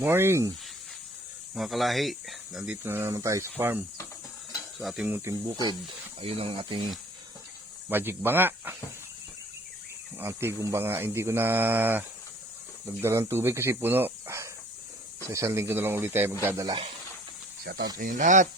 Morning mga kalahi, nandito na naman tayo sa farm sa ating munting bukid. Ayun ang ating magic banga, ang antigong banga. Hindi ko na nagdalang tubig kasi puno. Sa isang linggo na lang ulit tayo magdadala. Shoutout sa inyo lahat.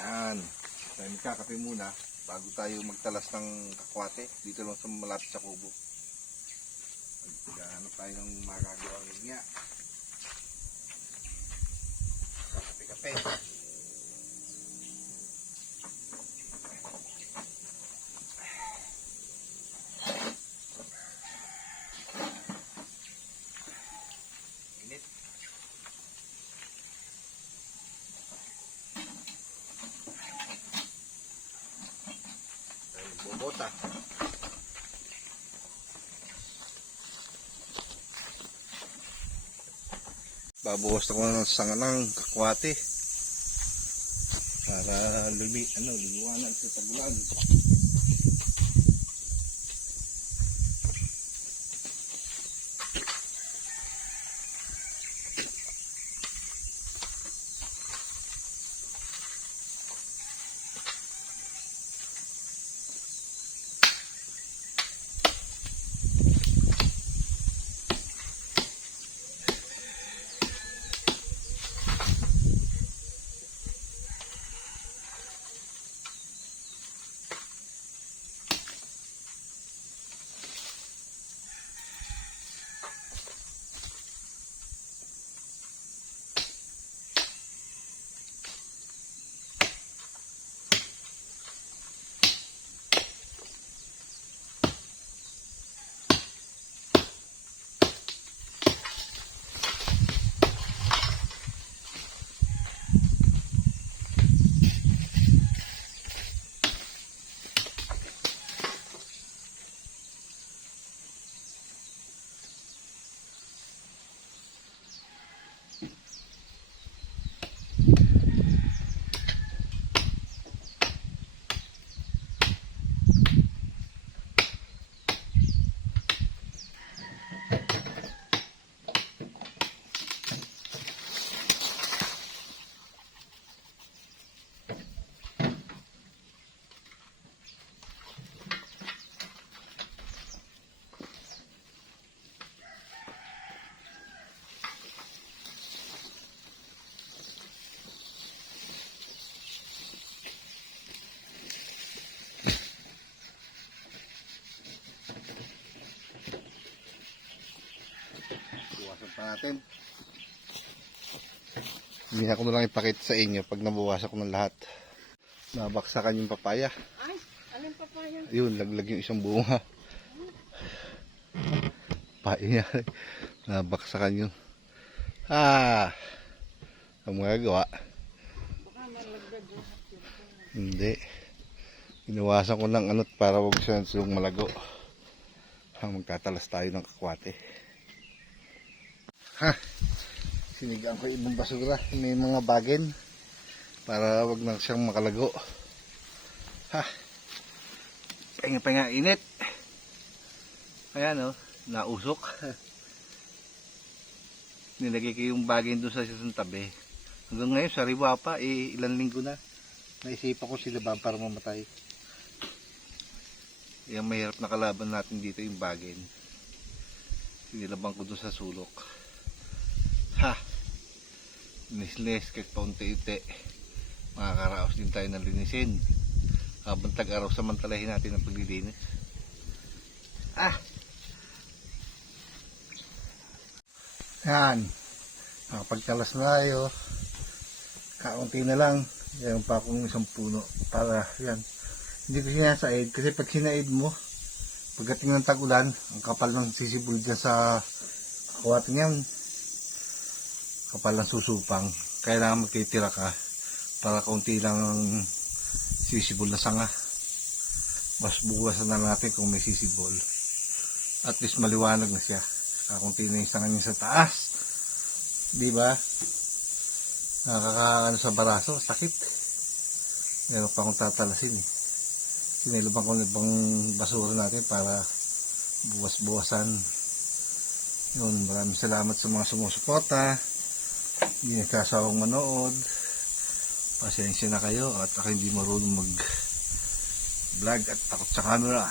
Yan, tayo magkakape muna bago tayo magtalas ng kakwate dito lang sa malapit sa kubo. Hanap tayo ng magagawang linya. Kape-kape. Init. Tayo magbobota. Babawas ako ng sanga ng kakwate para luluwanan sa tagulan. Natin. Hindi ako na lang ipakita sa inyo pag nabawasan ko ng lahat. Nabaksakan yung papaya. Ay, anong papaya? Yun, laglag yung isang bunga. Papaya niya. Nabaksakan yun. Ang magagawa. Baka malagdag yung hapyo. Hindi. Inawasan ko ng anot para wag siya malago. Magtatalas tayo ng kakwate. Sinigaan ko ibang basura, may mga bagin para wag na siyang makalago. Pahinga init. Ayan nausok. Nilagay ko yung bagin doon sa isang tabi. Hanggang ngayon sariwa pa, ilang linggo na. Naisipan ko sila ba para mamatay. Yung mahirap na kalaban natin dito yung bagin. Sinilabang ko doon sa sulok. Nisles kahit paunti-unti. Makakaraos din tayo ng linisin. Habang tag-araw samantalahin natin ang paglilinis. Yan. Nakapagtalas na tayo. Kaunti na lang. Yan pa akong isang puno. Para yan. Hindi ko sinasaid. Kasi pag sinaid mo, pagdating ng tag-ulan, ang kapal ng sisibol dyan sa kawating yan. Kapal ng susupang. Kailangan magtitira ka para kaunti lang ang sisibol na sanga. Mas buwasan na natin kung may sisibol. At least maliwanag na siya. Kakunti na yung sanga niya sa taas. Diba? Nakakaano sa baraso. Sakit. Meron pa akong tatalasin Sinilabang ko na ibang basura natin para buwas-buwasan. Yun, maraming salamat sa mga sumusuporta. Hindi nagkasawang manood. Pasensya na kayo at ako hindi marunong mag-vlog at takot sa camera.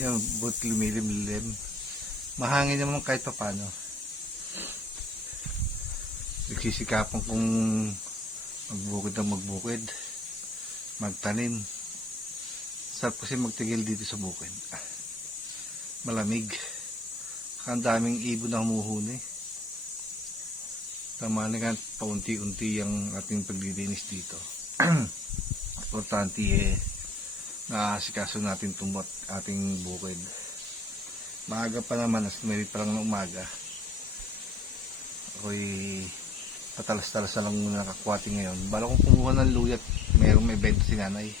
Yan, but lumilim-lim. Mahangin naman kahit pa paano. Nagsisikapan kong magbukid ng magbukid. Magtanim. Sarap kasi magtigil dito sa bukid. Malamig. Ang daming ibon na humuhuni. Tama na nga paunti-unti ang ating paglilinis dito. Importante nakasikaso natin tumot ating bukid. Maaga pa naman, as may pa lang ng umaga. Ako'y patalas-talas na lang muna nakakwati ngayon. Bala kong kumuha ng luyat, mayroong may benta si nanay.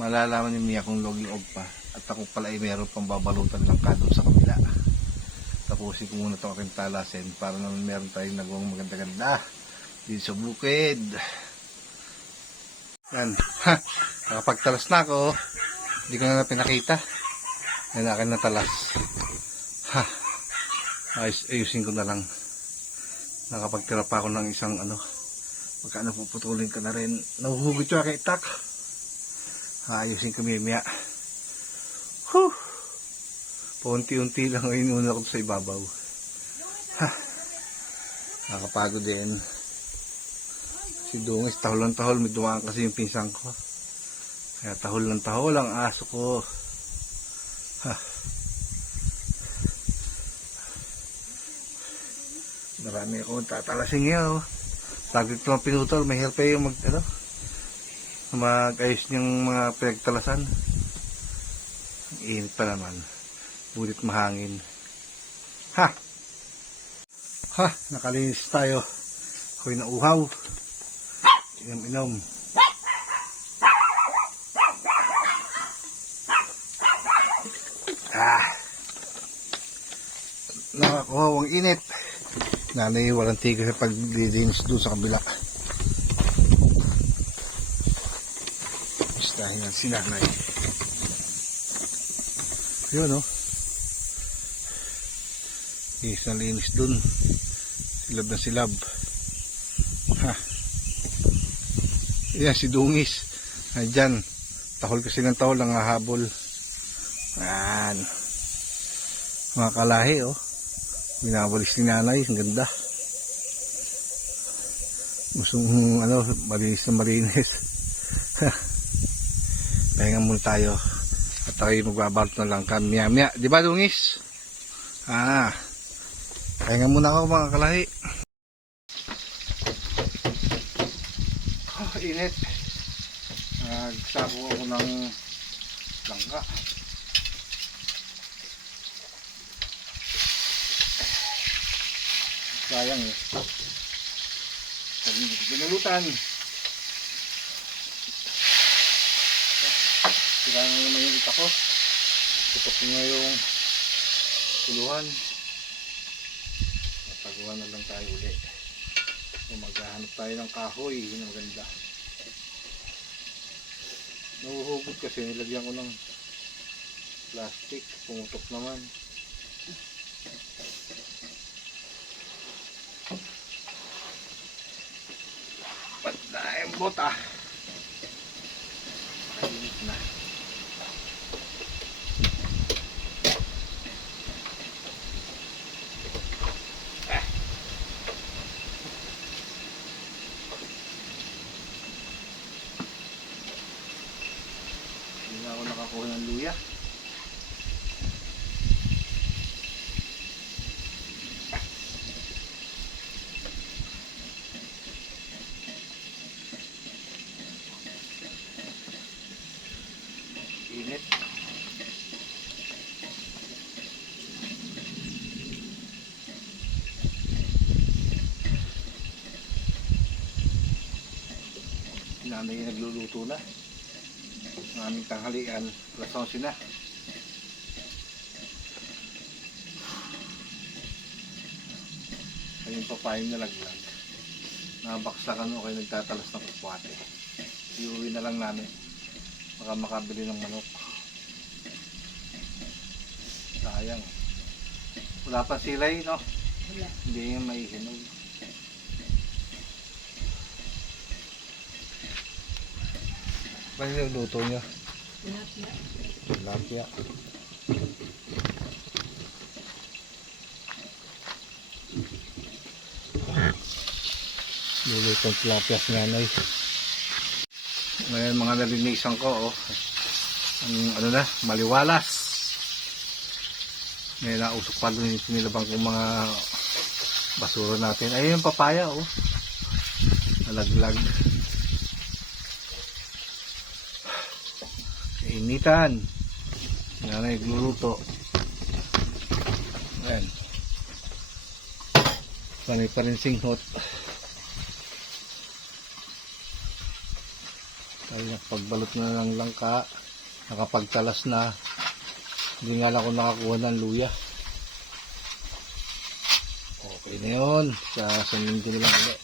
Malalaman ni Mia kung log-log pa. At ako pala ay mayroon pang babalutan ng kadong sa kabila. Tapusin ko muna ito aking talasin para naman meron tayong nagawang maganda-ganda dito sa bukid. Yan. Ha! Nakapagtalas na ako. Hindi ko na pinakita. Yan akin na talas. Ha! Ayusin ko na lang. Nakapagtira pa ako ng isang Pagka napuputulin ko na rin. Nahuhugot yung aking itak. Ayusin ko mimaya. Huh! Paunti-unti lang ngayon una ko sa ibabaw. Ha! Nakapagod din. Si Dungis, tahol ng tahol. May dumaan kasi yung pinsang ko. Kaya tahol ng tahol ang aso ko. Ha! Marami akong tatalasin ngayon. Saglit lang pinutol. May help yung mag-ayos niyang mga pinagtalasan. Init pa naman. Bulit mahangin. Ha! Ha! Nakalinis tayo. Ako'y nauhaw. Inom-inom. Nakakuhawang init. Nanay walang tigil sa paglilinis doon sa kabila. Gustahin yan si nanay. Yun Inis na linis doon. Silab na silab. Ha. Yan si Dungis. Ayan. Tahol kasi ng tahol ang hahabol. Yan. Mga kalahi binabalis ni nanay. Ang ganda. Gustong malinis na malinis. Pahinga muna tayo. At tayo magbabalot na lang kamya-mya. Diba Dungis? Pahinga muna ako mga kalahi. Init. Nagsako ako ng langka. Sayang pag binalutan. Sira na naman yung ita ko. Tutok ko nga yung tuluhan. Natagawa na lang tayo ulit. Maghahanap tayo ng kahoy na maganda. Nahuhugot kasi nilagyan ko ng plastic. Pumutok naman. Ba't na yung bota? Mainit na. Hindi na ako nakakuha ng luya. Init. Nanay nagluluto na. Ang aming tanghalian, alas 11 na. Ayun papayong nalaglag. Nabaksakan o kayo nagtatalas ng kukwate. Iuwi na lang namin. Baka makabili ng manok. Sayang. Wala pa silay, no? Wala. Hindi yung may hinog. Ano yung luto niya? Tilapia. Tilapia. Lulutong tilapia si nanay. Ngayon mga nalinisan ko, oh. Ang ano na, maliwalas. May nausok pa doon yung sinilabang kong mga basura natin. Ayun yung papaya, oh. Nalaglag. Kainitan. Yan na nagluluto. Ayan. Panay pa rin singhot. Ay, nakapagbalot na ng langka. Nakapagtalas na. Hindi nga lang ako nakakuha ng luya. Okay na yun. Sasanin ko nilang ulit.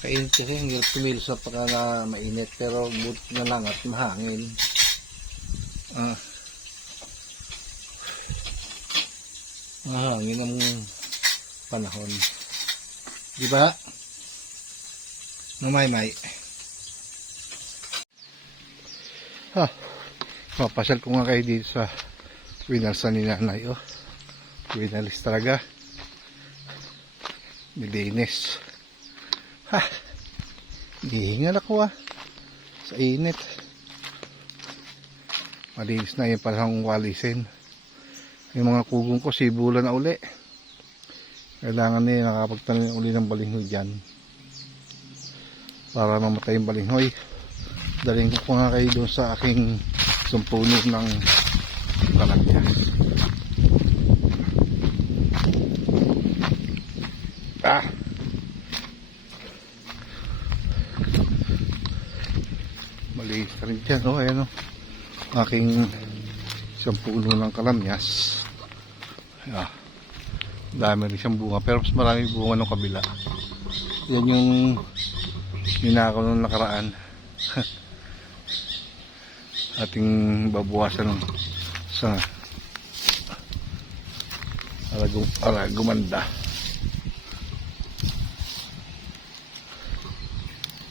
Kainit kasi ang hirap tumilos sa pagka na mainit, pero buti na lang at mahangin. Mahangin ang panahon. Diba? Mamay-may. Papasyal ko nga kayo dito sa winalsan ni nanay. Oh. Winalis talaga. Nilinis. Hihingal ako sa init. Malinis na yung parang walisin. Yung mga kugong ko sibulan na uli. Kailangan nila nakapagtanim uli ng balinghoy dyan para mamatay yung balinghoy. Daling ko nga kayo doon sa aking sumpuno ng talagya. Maliit ka rin dyan, oh, ayan, oh. Aking isang puno ng kalamyas. Dami rin siyang bunga, pero mas marami bunga ng kabila. Yan yung ninakaw nung nakaraan. Ating babuwasan sa para gumanda.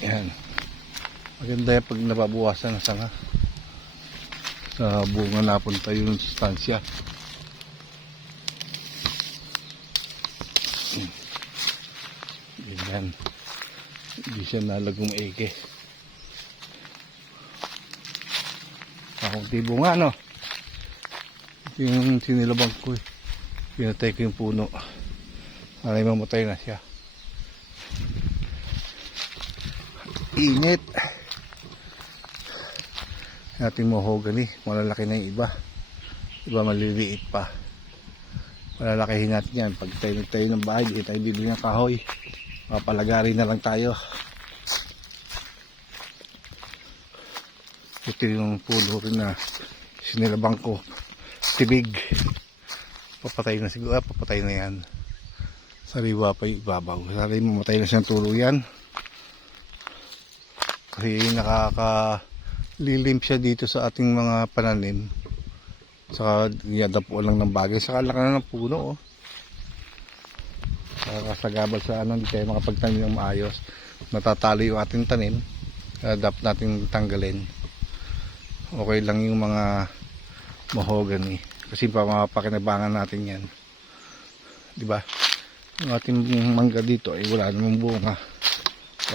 Yan. Maganda yan pag nababawasan na sanga. Sa bunga napunta yung sustansya. Ganyan. Hindi siya nalagong eke. Kakunti bunga, no? Ito yung sinilabang ko, eh. Pinatay ko yung puno. Para mamatay na siya. Init. Ating mahogany, malalaki na yung iba. Iba maliliit pa. Malalakihin natin yan. Pag tayo ng bahay, di tayo bibili ng kahoy. Mapalagari na lang tayo. Ito yung puno rin na sinilabang ko. Tibig. Papatay na siguro. Papatay na yan. Sariwa pa yung ibabaw. Sari mamatay na siyang tuluyan. Kasi nakakalilim siya dito sa ating mga pananim. Saka yadapuan lang ng bagay. Saka laki na ng puno, oh. Kasagabal sa ano, hindi tayo makapagtanim ng maayos. Natatalo yung ating tanim. Dapat natin tanggalin. Okay lang yung mga mahogany. Kasi mapapakinabangan natin yan. Diba? Yung ating mangga dito ay wala namang bunga.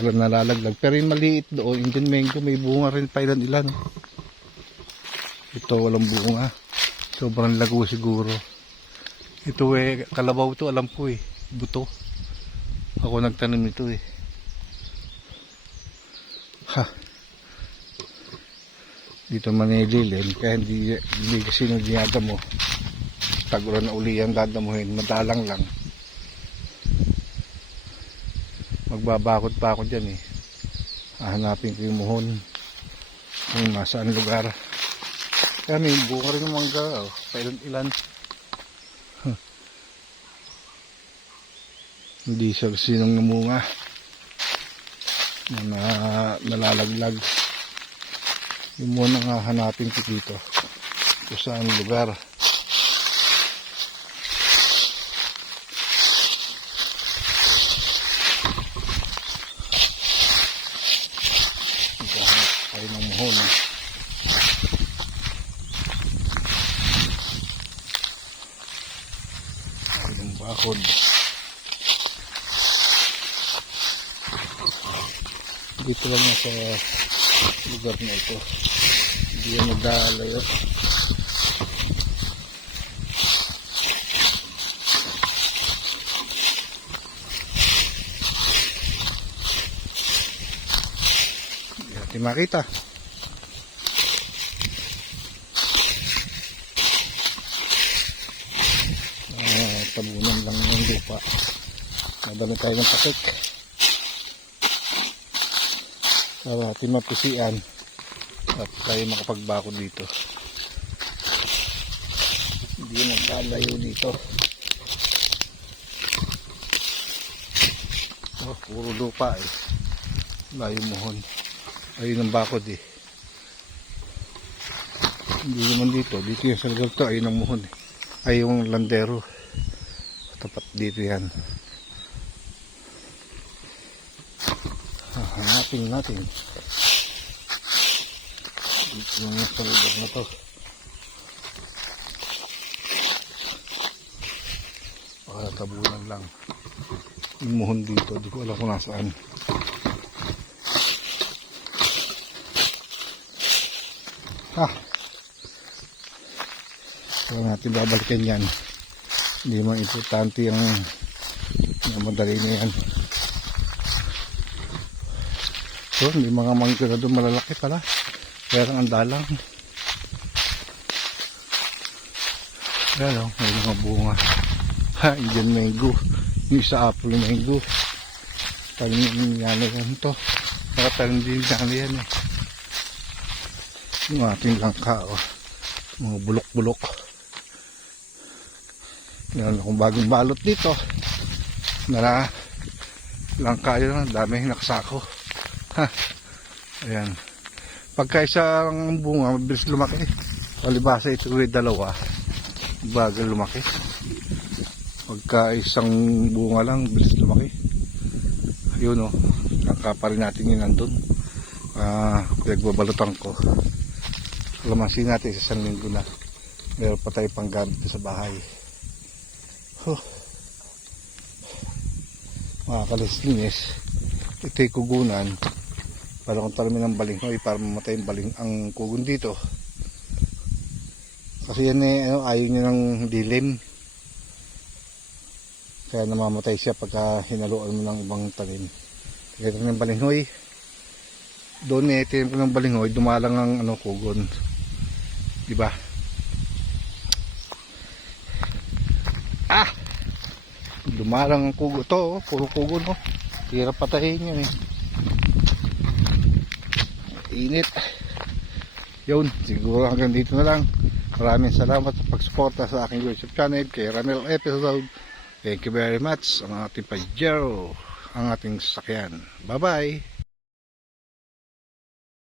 Wala nalalaglag. Pero yung maliit doon, Indian mango, may bunga rin pa ilan. Ito walang bunga. Sobrang lago siguro. Ito kalabaw to, alam ko eh. Buto. Ako nagtanim nito eh. Dito manililim, kaya hindi kasi nung dinadamo. Tagulan na uli ang dadamuhin, madalang lang. Magbabakod pa ako dyan eh. Hahanapin ko yung muhon kung nasaan lugar. Kaya may bunga rin ng mangga, oh. Pailan-ilan. Hindi siya sinong namunga na nalalaglag. Yung muna nga hanapin ko dito. kung saan lugar. Magkahanap tayo ng muhon. Ang bakod. Dito lang yan sa lugar na ito. Hindi yan nagdalayo. Hindi natin makita. Tabunan lang ng lupa. Madami tayo ng patik. Para natin mapisian at tayo makapagbako dito. Hindi nagkalayo dito. Oh, puro lupa eh. Layo muhon. Ayun ang bakod eh. Hindi naman dito. Dito yung sa lugar to. Ayun ang muhon eh. Ay yung landero. Tapat dito yan. Hanapin natin. Dito yung sa lugar na to. Baka tabunan lang. Yung muhon dito. Di ko alam kung nasaan. Kaya natin babalikan yan. Hindi man importante yung madali na yan. So, may mga mangga na doon malalaki pala. Kaya ang dalang. Ayan o, may mga bunga. Ha, Indian mango. Yung isa apple mango. Talim yan yan ito. Nakatalim din yan eh. Yung ating langka o. Mga bulok-bulok. Meron akong bagong balot dito. Nara langka yun. Dami nakasako. Ha. Ayan. Pagka isang bunga, mabilis lumaki. Palibasa ito ay dalawa. Bagal lumaki. Pagka isang bunga lang, mabilis lumaki. Ayun o. Langka pa rin natin yun nandun. Pinagbabalutan ko. Kalamansin natin sa isang linggo na. Meron pa tayo pang gamit sa bahay. Mga kalislinis, ito'y kugunan para kung tarami ng balinghoy para mamatay ang kugon dito. Kasi yan eh, ayaw niya ng dilim. Kaya namamatay siya pagka hinaluan mo ng ibang tanim. Kaya ito ng balinghoy. Doon eh, tinim ko ng balinghoy, dumalang ang kugon. Diba? Dumarang ang kugo to, puro kugo no. Hirap patahin yan eh. Init. Yun, siguro hanggang dito na lang. Maraming salamat sa pagsuporta sa aking YouTube channel kay Ramel Episode. Thank you very much. Ang ating Pajero, ang ating sasakyan. Bye bye.